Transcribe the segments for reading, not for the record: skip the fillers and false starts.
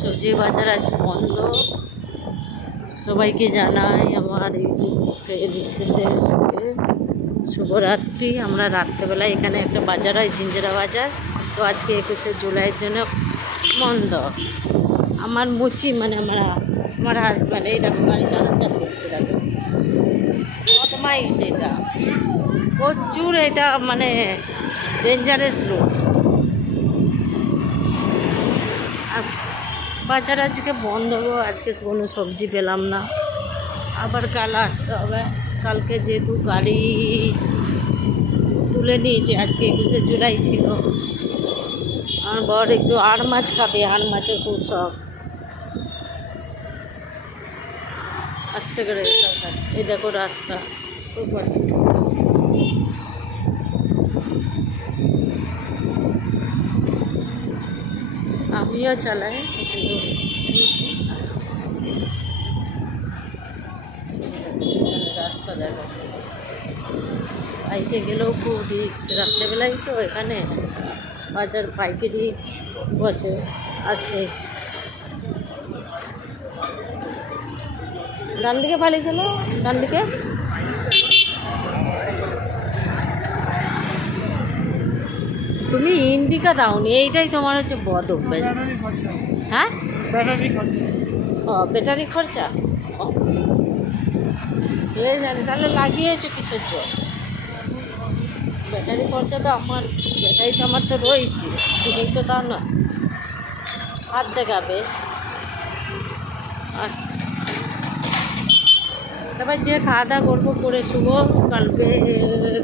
সবজি বাজার আজ বন্ধ। সবাইকে জানাই আমার ইউটিউবের সঙ্গে শুভরাত্রি। আমরা রাত্রেবেলায় এখানে একটা বাজার হয় ঝিঞ্জিরা বাজার, তো আজকে 21শে জুলাইয়ের জন্য বন্ধ। আমার মুচি মানে আমার হাজব্যান্ড এই দেখো গাড়ি চালান করছে, দেখো বদমাইশ, এটা প্রচুর, এটা মানে ডেঞ্জারাস রোড। আর বাজার আজকে বন্ধ গো, আজকে কোনো সবজি পেলাম না, আবার কাল আসতে হবে। কালকে যেহেতু গাড়ি তুলে নিয়েছে, আজকে 21শে জুলাই ছিল। আমার বর একটু আড় মাছ খাবে, আড় মাছের খুব শখ। আস্তে করে এই দেখো রাস্তা খুব অসুবিধা। আমিও চালাই, কিন্তু পিছনে রাস্তা দেখো, বাইকে গেলেও খুব রিস্ক। রাত্রেবেলায় তো এখানে বাজার পাইকারি বসে। আসতে ডান দিকে পালিয়ে চলো, ডান দিকে। তুমি ইন্ডিকা দাওনি, এইটাই তোমার হচ্ছে বদ অভ্যাস। হ্যাঁ, ও ব্যাটারি খরচা জানি, তাহলে লাগিয়েছো কিসের জন্য? ব্যাটারি খরচা তো আমার, ব্যাটারি তো আমার তো রয়েছে, তুমি তো তাও না, হাত দেখাবে। তারপর যে খাওয়া দাওয়া করবো করে শুভ, কালকে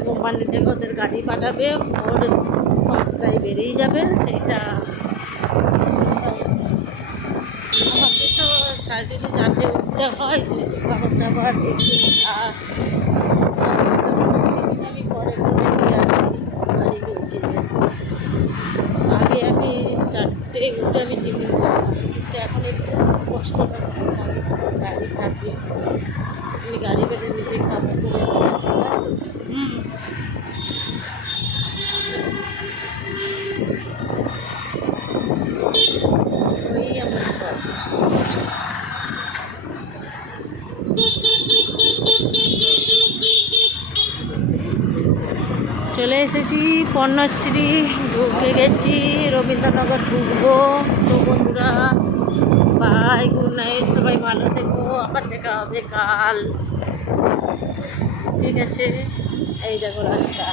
কোম্পানি থেকে ওদের গাড়ি পাঠাবে, ওর 5টায় বেরিয়ে যাবে। সেটা আমাকে তো 3:30-4টে উঠতে হয়, যেহেতু খাবার দাবার আর আমি পরে করে নিয়ে আসি, গাড়ি রয়েছে যেহেতু। আগে আমি 4টে উঠে আমি টিফিন করতাম, কিন্তু এখন একটু কষ্ট হয়, গাড়ি থাকবে। আমি গাড়ি বেড়ে নিজে খাবার করে নিয়ে আসি। ওই আমার চলে এসেছি পণ্যশ্রী, ঢুকে গেছি, রবীন্দ্রনগর ঢুকবো। তো বন্ধুরা, বাই, গুড নাইট, সবাই ভালো থেকো, আবার দেখা হবে কাল, ঠিক আছে? এই দেখো রাস্তা।